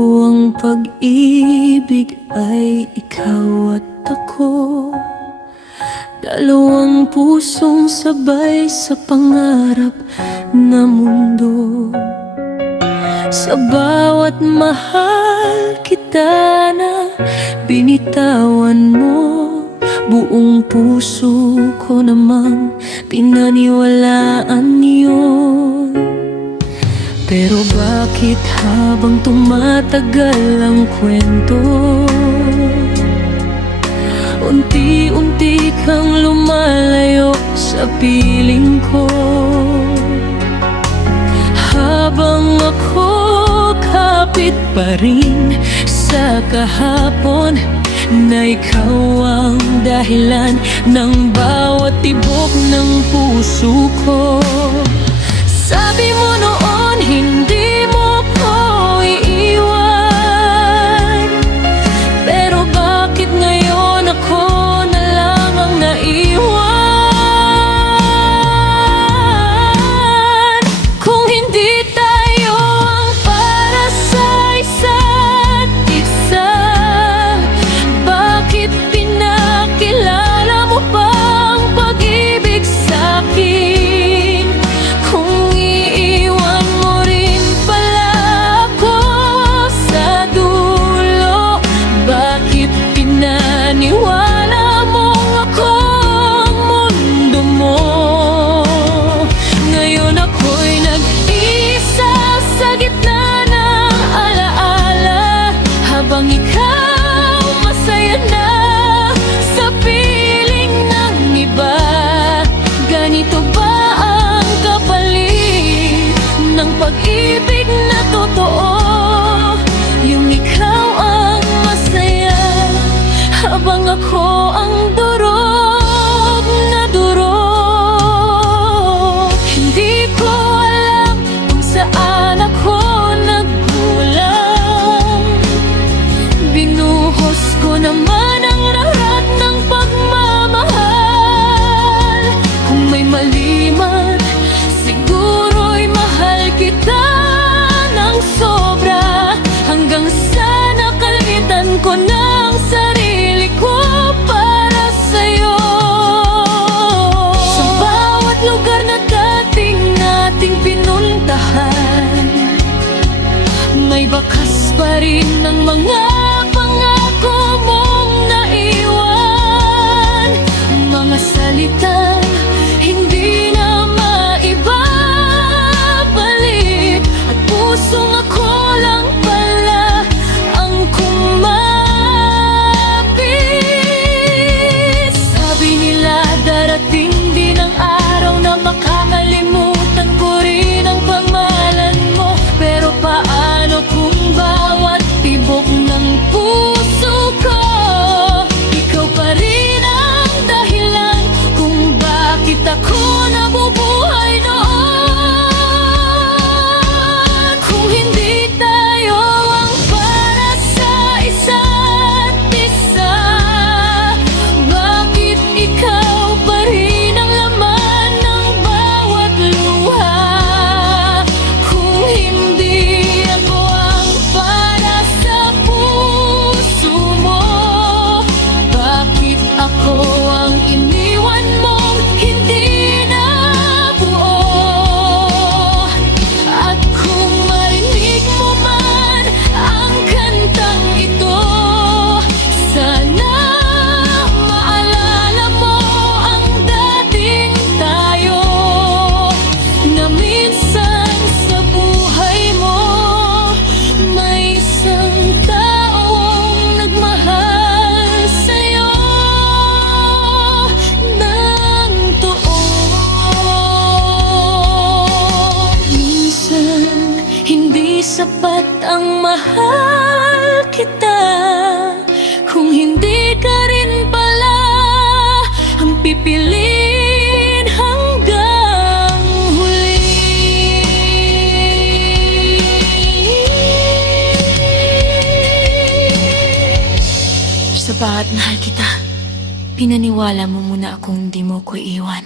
ang pag-ibig ay ikaw at ako, dalawang pusong sabay sa pangarap na mundo. Sa bawat mahal kita na binitawan mo, buong puso ko namang pinaniwalaan yun. Pero bakit habang tumatagal ang kwento, unti-unti kang lumalayo sa piling ko? Habang ako kapit pa rin sa kahapon, na ikaw ang dahilan ng bawat tibok ng puso ko. Sabi mo noon hindi mo ko iiwan, pero bakit ngayon ako na lang ang naiwan? Kung hindi tayo ang para sa isa't isa, bakit pinakilala mo pa ang pag-ibig sa'kin? Niwala mong ako ang mundo mo. Ngayon ako'y nag-isa sa gitna ng alaala, habang ikaw masaya na sa piling ng iba. Ganito ba ang kapalit ng pag-ibig na totoo? Yung ikaw ang masaya habang ako ang durog na durog. Hindi ko alam kung saan ako nagkulang. Binuhos ko naman ang lahat ng pagmamahal. Kung may mali man, siguro'y mahal kita ng sobra, hanggang sa nakalimutan ko ng sarili ko para sa'yo. Sa bawat lugar na dating nating pinuntahan, may bakas pa rin ng mga pangako mong naiwan. Mga salitang hindi na maibabalik, at pusong ako lang pala ang kumapit. Sabi nila darating din ang araw na makakalimutan ko rin ang pangalan mo. Pero paano kung bawat tibok ng puso ko, ikaw pa rin ang dahilan kung bakit ako nabubuhay noon? Kung hindi tayo ang para sa isa't isa, bakit ikaw pa rin ang laman ng bawat luha? Kung hindi ako ang para sa puso mo, bakit ako ang iniwan mong hindi na buo? At kung marinig mo man ang kantang ito, sana maalala mo ang dating tayo, na minsan sa buhay mo may isang taong nagmahal sa'yo ng totoo. Minsan hindi sapat ang mahal kita kung hindi ka rin pala ang pipiliin hanggang huli. Sa bawat mahal kita, pinaniwala mo muna akong di mo ko iwan.